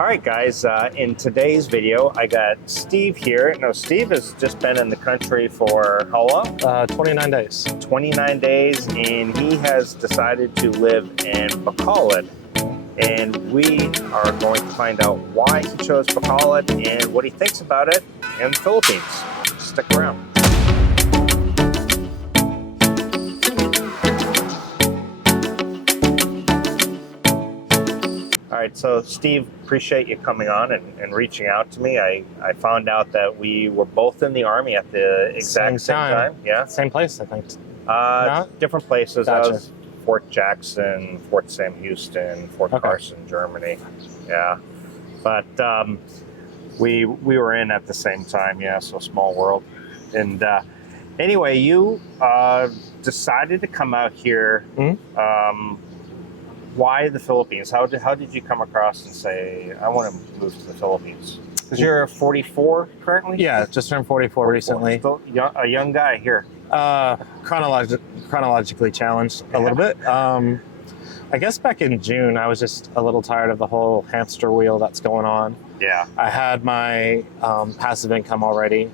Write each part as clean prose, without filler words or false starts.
All right, guys, in today's video, I got Steve here. Now, Steve has just been in the country for how long? 29 days. 29 days, and he has decided to live in Bacolod. And we are going to find out why he chose Bacolod and what he thinks about it in the Philippines. Stick around. All right, so Steve, appreciate you coming on and reaching out to me. I found out that we were both in the Army at the exact same time. Yeah, same place, I think. Different places. Gotcha. I was Fort Jackson, Fort Sam Houston, Fort Carson, Germany. Yeah, but we were in at the same time. Yeah, so small world. And anyway, you decided to come out here. Mm-hmm. Why the Philippines? How did you come across and say, I want to move to the Philippines? Because you're 44 currently? Yeah, just turned 44 recently. Still a young guy here. Chronologically challenged a little bit. I guess back in June, I was just a little tired of the whole hamster wheel that's going on. Yeah. I had my passive income already.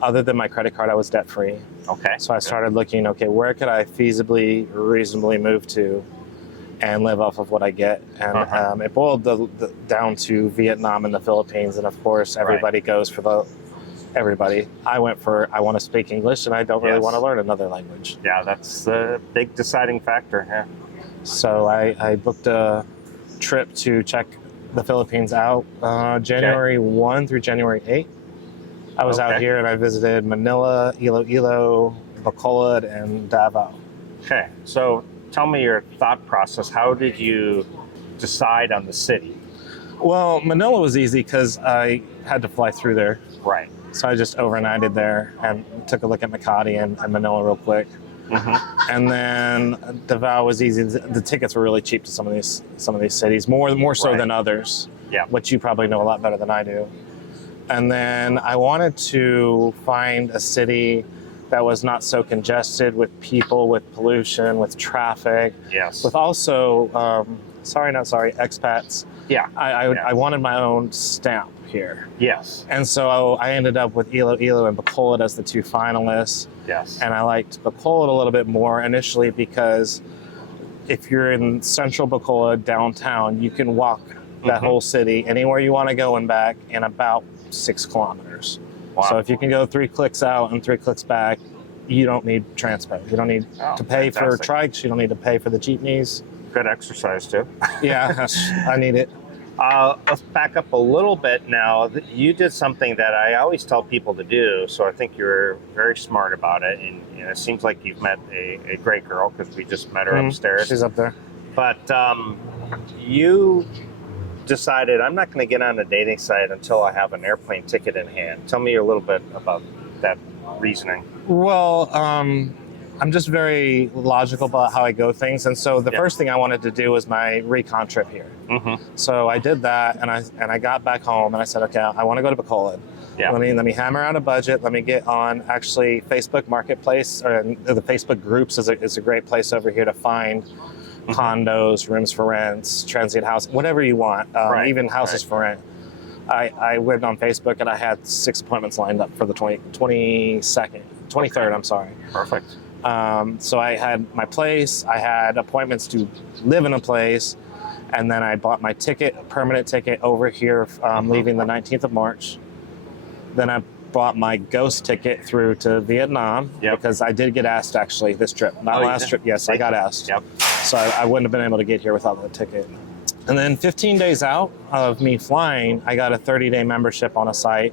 Other than my credit card, I was debt-free. Okay. So I started looking, okay, where could I feasibly, reasonably move to and live off of what I get? And it boiled down to Vietnam and the Philippines. And of course, everybody goes for everybody. I went for, I want to speak English and I don't really want to learn another language. Yeah, that's the big deciding factor. Yeah. So I booked a trip to check the Philippines out January 1 through January 8. I was out here and I visited Manila, Iloilo, Bacolod, and Davao. Okay, so tell me your thought process. How did you decide on the city? Well, Manila was easy because I had to fly through there. Right. So I just overnighted there and took a look at Makati and Manila real quick. And then Davao was easy. The tickets were really cheap to some of these cities, more so than others. Yeah. Which you probably know a lot better than I do. And then I wanted to find a city that was not so congested with people, with pollution, with traffic. Yes. With also, expats. Yeah. I wanted my own stamp here. Yes. And so I ended up with Iloilo and Bacolod as the two finalists. Yes. And I liked Bacolod a little bit more initially because if you're in central Bacolod, downtown, you can walk that whole city anywhere you want to go and back in about 6 kilometers. Wow. So if you can go 3 clicks out and 3 clicks back, you don't need transport. You don't need to pay for trikes. You don't need to pay for the jeepneys. Good exercise too. Yeah, I need it. Let's back up a little bit now. You did something that I always tell people to do, so I think you're very smart about it. And it seems like you've met a great girl because we just met her upstairs. She's up there. But you decided, I'm not going to get on a dating site until I have an airplane ticket in hand. Tell me a little bit about that reasoning. Well, I'm just very logical about how I go things. And so the first thing I wanted to do was my recon trip here. So I did that and I got back home and I said, okay, I want to go to Bacolod. Yeah. Let me hammer out a budget. Let me get on actually Facebook Marketplace, or the Facebook groups is a great place over here to find condos, rooms for rents, transient house, whatever you want, even houses for rent. I went on Facebook and I had 6 appointments lined up for the 23rd, I'm sorry. Perfect. So I had my place, I had appointments to live in a place, and then I bought my permanent ticket over here, leaving the 19th of March. Then I bought my ghost ticket through to Vietnam because I did get asked actually this trip. Not last trip, yes, I got asked. Yep. So I wouldn't have been able to get here without the ticket. And then 15 days out of me flying, I got a 30-day membership on a site.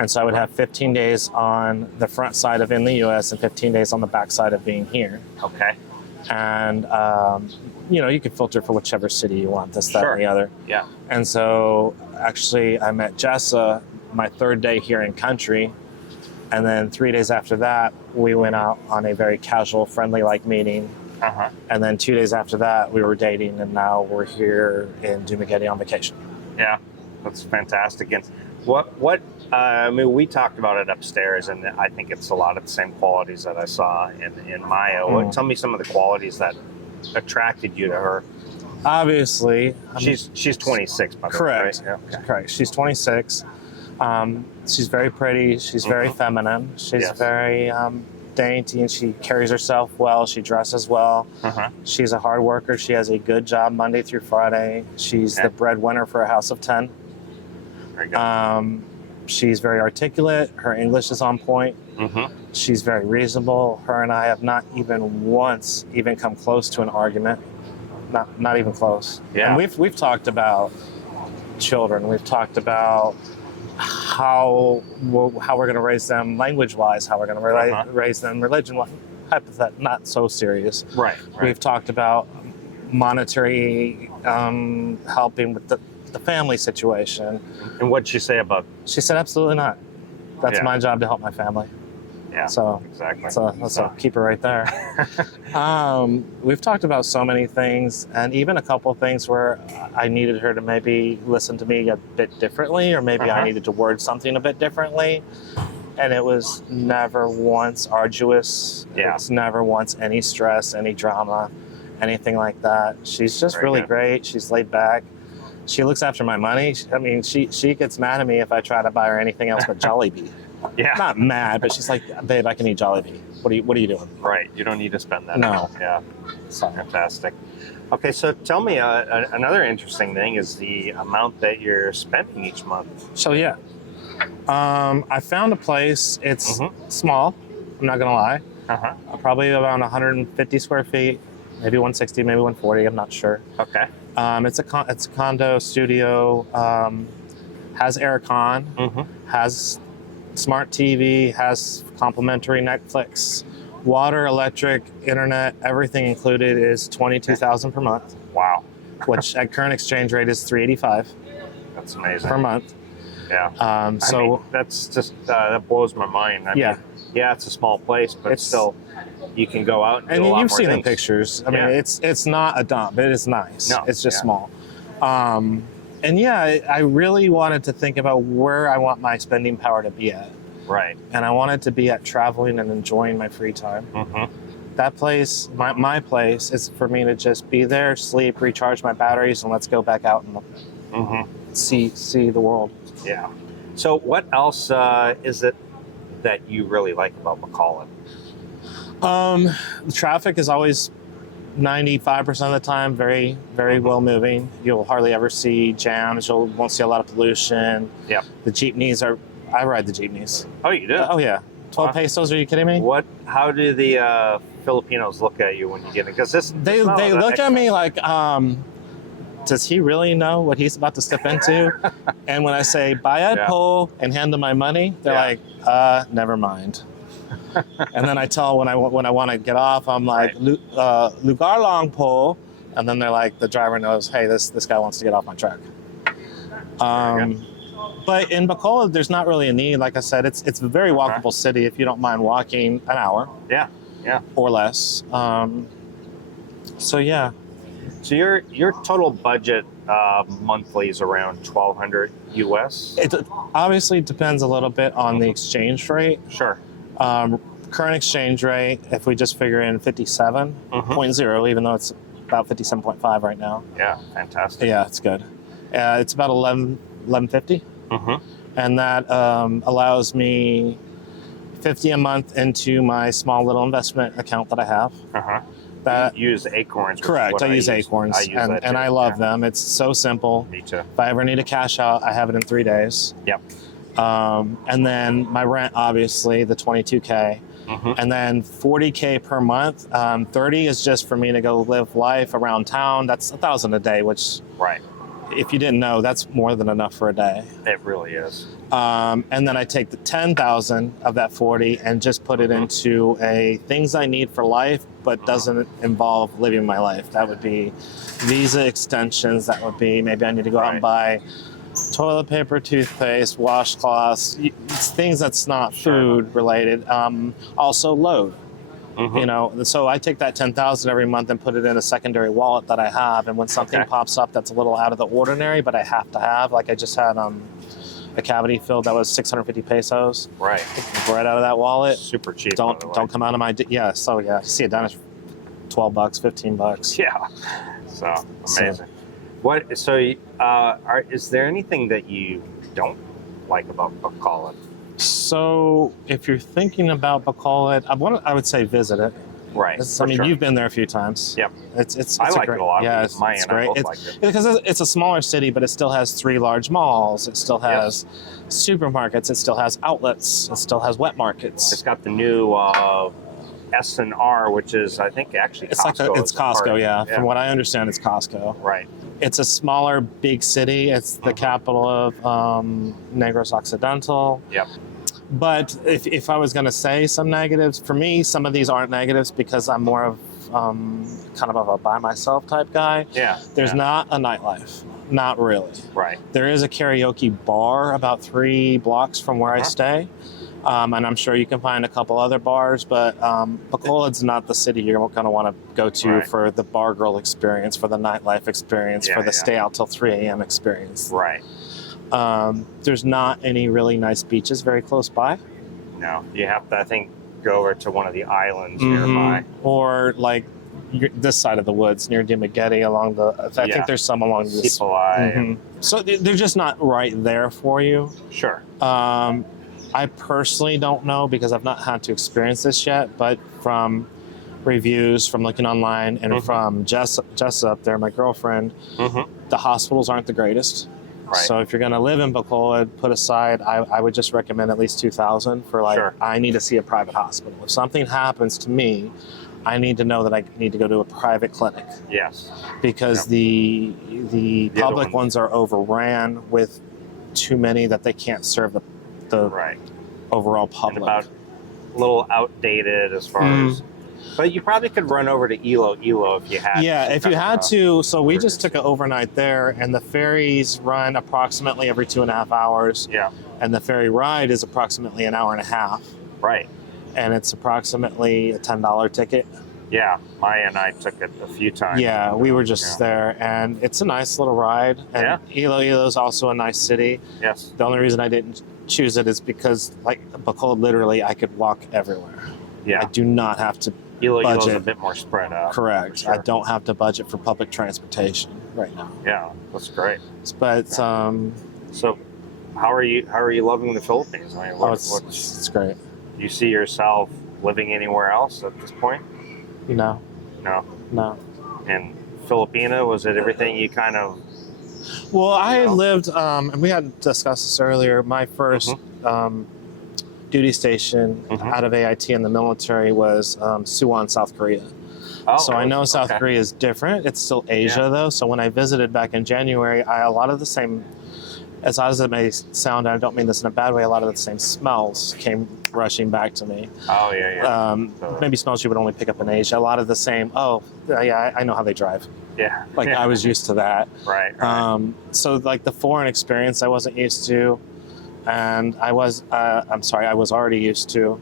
And so I would have 15 days on the front side of in the U.S. and 15 days on the back side of being here. Okay. And, you can filter for whichever city you want, this, that, and the other. Yeah. And so actually I met Jessa my 3rd day here in country. And then 3 days after that, we went out on a very casual, friendly-like meeting. And then 2 days after that, we were dating, and now we're here in Dumaguete on vacation. Yeah, that's fantastic. And we talked about it upstairs, and I think it's a lot of the same qualities that I saw in Maya. Tell me some of the qualities that attracted you to her. obviously, She's 26, by the way, correct. right? Yeah. Okay. Correct. She's 26. She's very pretty. She's very feminine. She's very dainty, and she carries herself well. She dresses well. She's a hard worker. She has a good job Monday through Friday. She's the breadwinner for a house of 10. Very good. She's very articulate. Her English is on point. She's very reasonable. Her and I have not even once even come close to an argument. Not even close. Yeah. And we've talked about children. We've talked about how we're going to raise them language-wise, how we're going to raise them religion-wise. Hypothetical, not so serious. Right. We've talked about monetary helping with the family situation. And what'd she say about? She said, absolutely not. That's my job to help my family. Yeah. So exactly. So keep it right there. We've talked about so many things, and even a couple of things where I needed her to maybe listen to me a bit differently, or maybe I needed to word something a bit differently. And it was never once arduous. Yeah. It's never once any stress, any drama, anything like that. She's just really great. She's laid back. She looks after my money. I mean, she gets mad at me if I try to buy her anything else but Jollibee. Yeah. Not mad, but she's like, babe, I can eat Jollibee. What are you doing? Right. You don't need to spend that. No. Yeah. So, Fantastic. Okay, so tell me, another interesting thing is the amount that you're spending each month. so yeah. I found a place. It's small. I'm not going to lie. Probably around 150 square feet, maybe 160, maybe 140. I'm not sure. Okay. It's a condo studio. Has aircon. Has smart TV. Has complimentary Netflix, water, electric, internet, everything included is $22,000 per month. Wow. Which at current exchange rate is $385 That's amazing. per month. Yeah. I So mean, that's just that blows my mind. I mean, it's a small place, but still, you can go out and do a lot you've more seen things. the pictures. I mean, it's not a dump. It is nice. No, it's just small. And I really wanted to think about where I want my spending power to be at. Right. And I wanted to be at traveling and enjoying my free time. That place, my place, is for me to just be there, sleep, recharge my batteries, and let's go back out and see the world. Yeah. So what else is it that you really like about Bacolod? The traffic is always 95% of the time very, very well moving. You'll hardly ever see jams. You won't see a lot of pollution. Yeah. The jeepneys I ride the jeepneys. Oh, you do? Oh yeah. 12 pesos, are you kidding me? How do the Filipinos look at you when you get in? Because they look at me like, does he really know what he's about to step into? And when I say bayad po and hand them my money, they're like, never mind. And then I tell when I want to get off, I'm like, lugar lang po, and then they're like, the driver knows, hey, this guy wants to get off my truck. But in Bacolod, there's not really a need. Like I said, it's a very walkable city if you don't mind walking an hour. Yeah. Or less. So yeah. So your total budget monthly is around $1,200 US. It obviously depends a little bit on the exchange rate. Sure. Current exchange rate, if we just figure in 57.0, even though it's about 57.5 right now. Yeah, fantastic. Yeah, it's good. It's about 1150. And that allows me $50 a month into my small little investment account that I have. That you use Acorns. Correct. I use Acorns, and I love them. It's so simple. Me too. If I ever need to cash out, I have it in 3 days. Yep. And then my rent, obviously, the $22K. And then $40K per month. $30 is just for me to go live life around town. That's $1,000 a day, which, if you didn't know, that's more than enough for a day. It really is. And then I take the $10,000 of that 40 and just put it into a things I need for life, but doesn't involve living my life. That would be visa extensions. That would be maybe I need to go out and buy toilet paper, toothpaste, washcloths. It's things that's not food related. Also load. You know, so I take that $10,000 every month and put it in a secondary wallet that I have. And when something pops up that's a little out of the ordinary, but I have to have, like I just had a cavity filled that was 650 pesos. Right out of that wallet. Super cheap. Don't come out of my see it down at $12, $15. Yeah. So amazing. What? So, is there anything that you don't like about Bacolod? So if you're thinking about Bacolod, I would say visit it. Right. I mean, you've been there a few times. Yep. It's I like great, it a lot. Yeah, Maya it's and I great. both like it. Because it's a smaller city, but it still has 3 large malls. It still has supermarkets. It still has outlets. It still has wet markets. It's got the new S&R, which is, I think, actually Costco. It's Costco, yeah. From what I understand, it's Costco. Right. It's a smaller, big city. It's the capital of Negros Occidental. Yep. But if I was going to say some negatives, for me, some of these aren't negatives because I'm more of kind of a by myself type guy. Yeah. There's not a nightlife. Not really. Right. There is a karaoke bar about 3 blocks from where I stay. And I'm sure you can find a couple other bars, but Bacolod's not the city you're going to want to go to for the bar girl experience, for the nightlife experience, for the stay out till 3 a.m. experience. Right. There's not any really nice beaches very close by. No, you have to, I think, go over to one of the islands nearby. Or like this side of the woods near Dimageti along the, I think there's some along this. So they're just not right there for you. Sure. I personally don't know because I've not had to experience this yet, but from reviews, from looking online, and from Jess up there, my girlfriend, the hospitals aren't the greatest. Right. So if you're going to live in Bacolod, put aside, I would just recommend at least $2,000 for I need to see a private hospital. If something happens to me, I need to know that I need to go to a private clinic. Yes. Because the public ones are overran with too many that they can't serve the overall public. And about a little outdated as far as. But you probably could run over to Ilo if you had. Yeah, if you had to. So we just took an overnight there, and the ferries run approximately every 2.5 hours. Yeah. And the ferry ride is approximately an hour and a half. Right. And it's approximately a $10 ticket. Yeah, Maya and I took it a few times. Yeah, we were just there, and it's a nice little ride. And Ilo is also a nice city. Yes. The only reason I didn't choose it is because, like Bacolod, literally, I could walk everywhere. Yeah. I do not have to Ilo's a bit more spread out. Correct. Sure. I don't have to budget for public transportation right now. Yeah, that's great. But so, how are you loving the Philippines? I mean, it's great. Do you see yourself living anywhere else at this point? No. No. And Filipina, was it everything you kind of? Well, I lived, and we had discussed this earlier. My first duty station out of AIT in the military was Suwon, South Korea. Oh, so I know South Korea is different. It's still Asia, though. So when I visited back in January, a lot of the same, as odd as it may sound, and I don't mean this in a bad way, a lot of the same smells came rushing back to me. Oh, yeah. Maybe smells you would only pick up in Asia. A lot of the same, I know how they drive. Yeah. I was used to that. Right. So the foreign experience I wasn't used to. And I was already used to.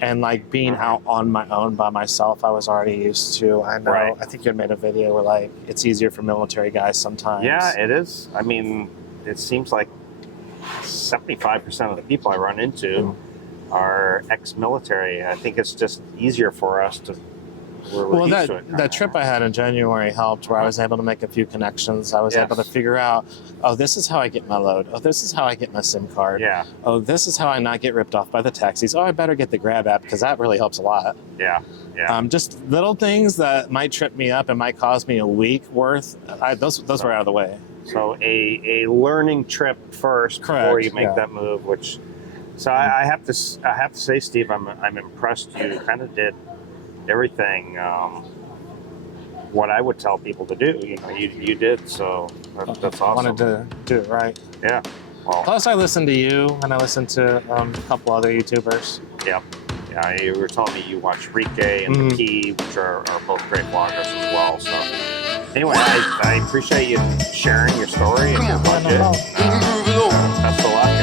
And being out on my own by myself, I was already used to. I know, I think you had made a video where it's easier for military guys sometimes. Yeah, it is. I mean, it seems like 75% of the people I run into are ex-military. I think it's just easier for us to. Well, that trip I had in January helped, where I was able to make a few connections. I was able to figure out, this is how I get my load. Oh, this is how I get my SIM card. Yeah. Oh, this is how I not get ripped off by the taxis. Oh, I better get the Grab app because that really helps a lot. Yeah. Yeah. Just little things that might trip me up and might cost me a week worth. Those were out of the way. So a learning trip first before you make that move. So I have to say, Steve, I'm impressed. You kind of did everything what I would tell people to do. You did, so that's awesome. I wanted to do it right. Yeah. Well, plus I listened to you, and I listened to a couple other YouTubers. Yeah. You were telling me you watch Rike and The Key, which are both great bloggers as well. So anyway, I appreciate you sharing your story and your budget. Best of luck.